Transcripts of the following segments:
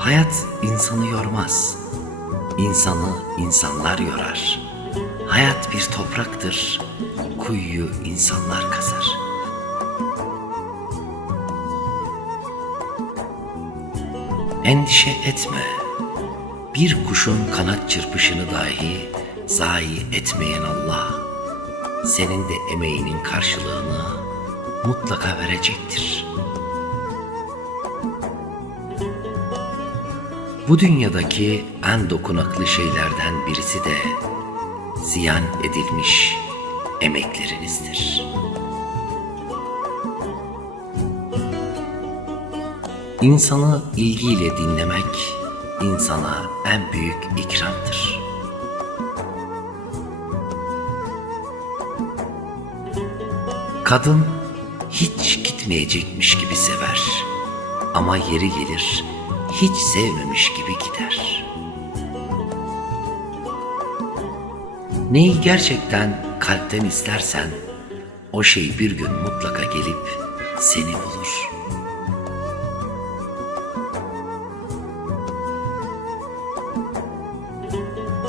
Hayat insanı yormaz. İnsanı insanlar yorar. Hayat bir topraktır. Kuyuyu insanlar kazar. Endişe etme. Bir kuşun kanat çırpışını dahi zayi etmeyen Allah, senin de emeğinin karşılığını mutlaka verecektir. Bu dünyadaki en dokunaklı şeylerden birisi de ziyan edilmiş emeklerinizdir. İnsanı ilgiyle dinlemek insana en büyük ikramdır. Kadın hiç gitmeyecekmiş gibi sever ama yeri gelir hiç sevmemiş gibi gider. Neyi gerçekten kalpten istersen o şey bir gün mutlaka gelip seni bulur.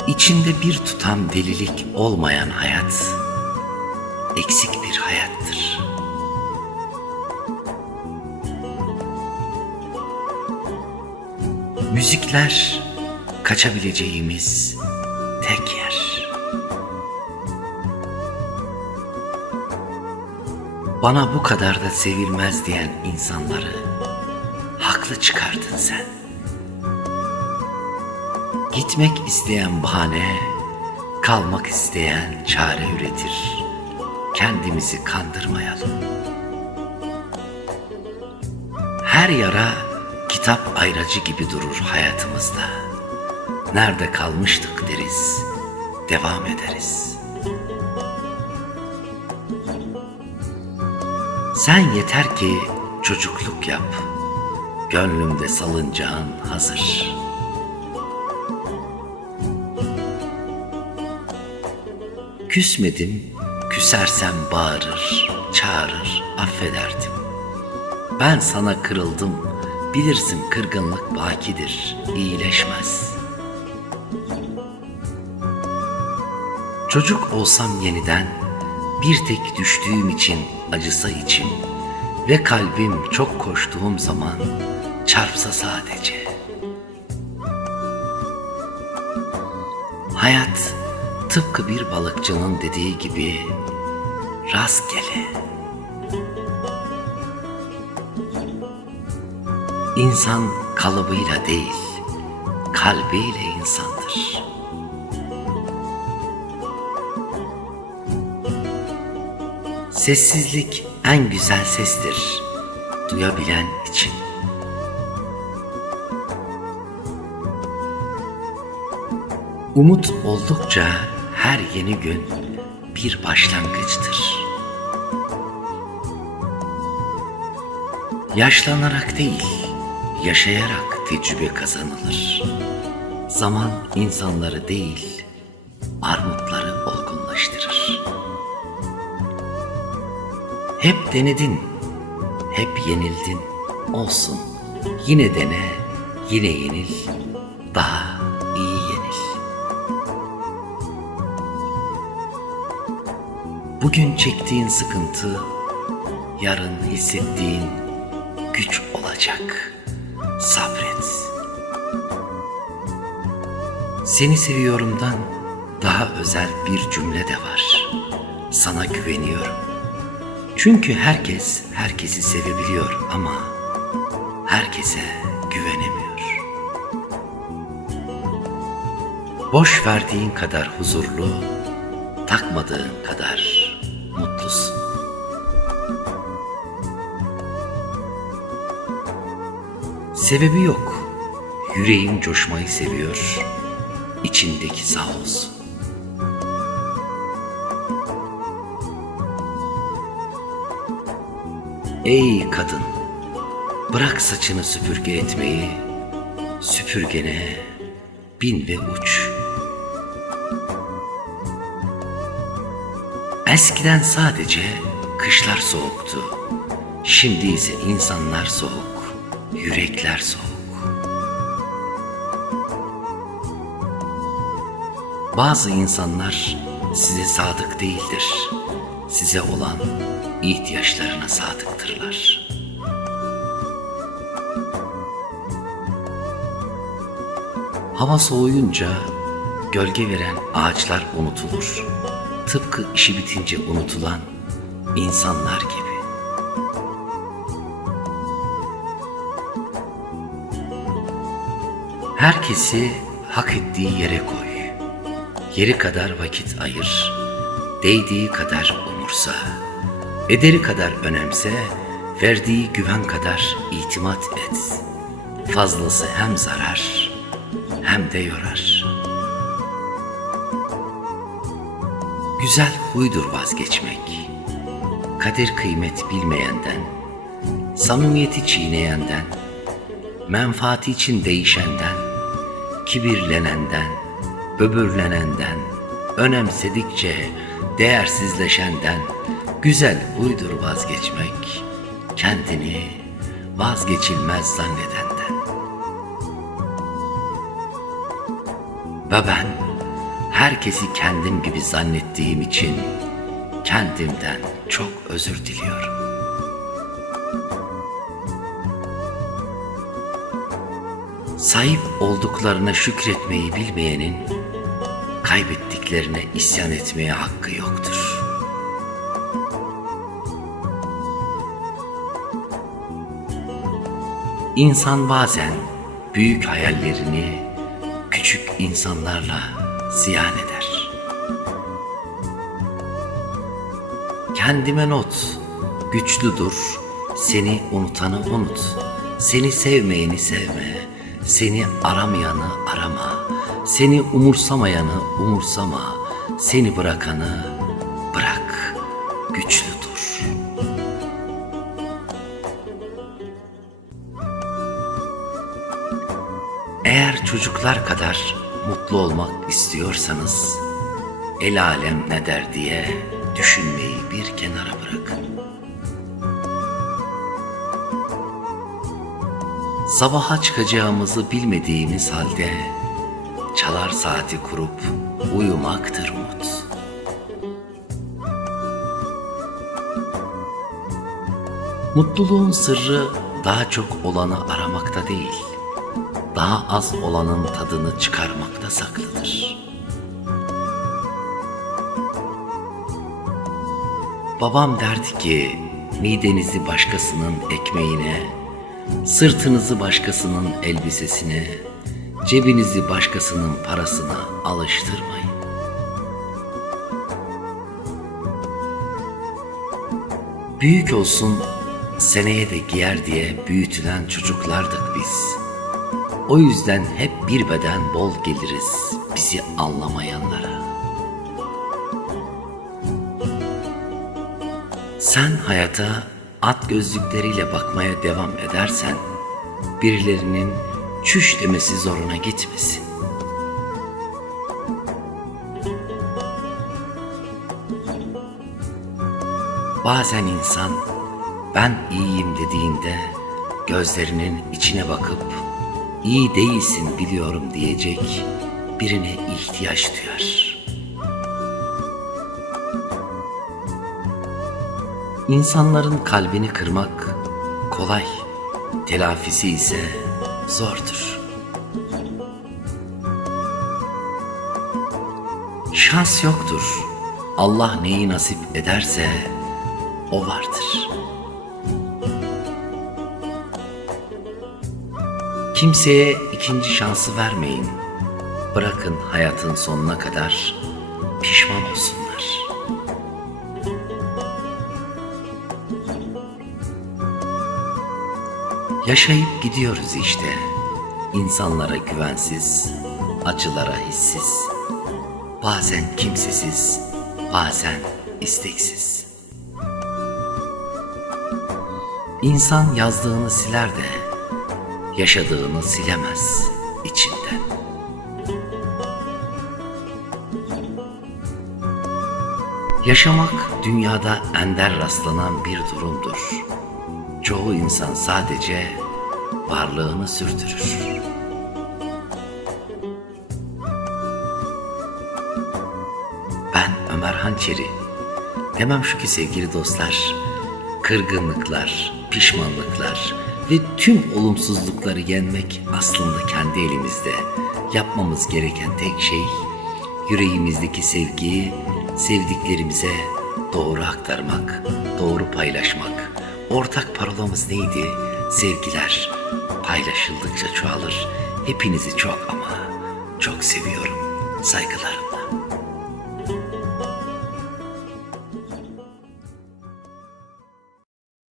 İçinde bir tutam delilik olmayan hayat eksik bir hayattır. Müzikler kaçabileceğimiz tek yer. Bana bu kadar da sevilmez diyen insanları haklı çıkardın sen. Gitmek isteyen bahane, kalmak isteyen çare üretir. Kendimizi kandırmayalım. Her yara kitap ayracı gibi durur hayatımızda. Nerede kalmıştık deriz, devam ederiz. Sen yeter ki çocukluk yap, gönlümde salıncağın hazır.'' Küsmedim, küsersem bağırır, çağırır, affederdim. Ben sana kırıldım, bilirsin kırgınlık bakidir, iyileşmez. Çocuk olsam yeniden, bir tek düştüğüm için acısa içim ve kalbim çok koştuğum zaman çarpsa sadece. Hayat tıpkı bir balıkçının dediği gibi rastgele. İnsan kalıbıyla değil, kalbiyle insandır. Sessizlik en güzel sestir, duyabilen için. Umut oldukça her yeni gün bir başlangıçtır. Yaşlanarak değil, yaşayarak tecrübe kazanılır. Zaman insanları değil, armutları olgunlaştırır. Hep denedin, hep yenildin, olsun. Yine dene, yine yenil, daha iyi yenil. Bugün çektiğin sıkıntı, yarın hissettiğin güç olacak. Sabret. Seni seviyorumdan daha özel bir cümle de var. Sana güveniyorum. Çünkü herkes herkesi sevebiliyor ama herkese güvenemiyor. Boş verdiğin kadar huzurlu, takmadığın kadar mutlusun. Sebebi yok. Yüreğim coşmayı seviyor. İçindeki sağ olsun. Ey kadın, bırak saçını süpürge etmeyi, süpürgene bin ve uç. Eskiden sadece kışlar soğuktu. Şimdi ise insanlar soğuk, yürekler soğuk. Bazı insanlar size sadık değildir. Size olan ihtiyaçlarına sadıktırlar. Hava soğuyunca gölge veren ağaçlar unutulur. Tıpkı işi bitince unutulan insanlar gibi. Herkesi hak ettiği yere koy. Yeri kadar vakit ayır. Değdiği kadar umursa. Ederi kadar önemse, verdiği güven kadar itimat et. Fazlası hem zarar hem de yorar. Güzel huydur vazgeçmek. Kadir kıymet bilmeyenden, samimiyeti çiğneyenden, menfaati için değişenden, kibirlenenden, böbürlenenden, önemsedikçe değersizleşenden, güzel huydur vazgeçmek, kendini vazgeçilmez zannedenden. Ve ben herkesi kendim gibi zannettiğim için kendimden çok özür diliyorum. Sahip olduklarına şükretmeyi bilmeyenin kaybettiklerine isyan etmeye hakkı yoktur. İnsan bazen büyük hayallerini küçük insanlarla ziyan eder. Kendime not, güçlü dur, seni unutanı unut, seni sevmeyeni sevme, seni aramayanı arama, seni umursamayanı umursama, seni bırakanı bırak, güçlü dur. Eğer çocuklar kadar mutlu olmak istiyorsanız, el alem ne der diye düşünmeyi bir kenara bırakın. Sabaha çıkacağımızı bilmediğimiz halde çalar saati kurup uyumaktır umut. Mutluluğun sırrı daha çok olanı aramakta değil, daha az olanın tadını çıkarmakta saklıdır. Babam derdi ki, midenizi başkasının ekmeğine, sırtınızı başkasının elbisesine, cebinizi başkasının parasına alıştırmayın. Büyük olsun, seneye de giyer diye büyütülen çocuklardık biz. O yüzden hep bir beden bol geliriz bizi anlamayanlara. Sen hayata at gözlükleriyle bakmaya devam edersen birilerinin çüş demesi zoruna gitmesin. Bazen insan ben iyiyim dediğinde gözlerinin içine bakıp iyi değilsin biliyorum diyecek birine ihtiyaç duyar. İnsanların kalbini kırmak kolay, telafisi ise zordur. Şans yoktur. Allah neyi nasip ederse o vardır. Kimseye ikinci şansı vermeyin. Bırakın hayatın sonuna kadar pişman olsunlar. Yaşayıp gidiyoruz işte. İnsanlara güvensiz, acılara hissiz. Bazen kimsesiz, bazen isteksiz. İnsan yazdığını siler de yaşadığını silemez içinden. Yaşamak dünyada ender rastlanan bir durumdur. Çoğu insan sadece varlığını sürdürür. hançeri. Demem şu ki sevgili dostlar, kırgınlıklar, pişmanlıklar ve tüm olumsuzlukları yenmek aslında kendi elimizde. Yapmamız gereken tek şey yüreğimizdeki sevgiyi sevdiklerimize doğru aktarmak, doğru paylaşmak. Ortak parolamız neydi? Sevgiler paylaşıldıkça çoğalır. Hepinizi çok ama çok seviyorum. Saygılarım.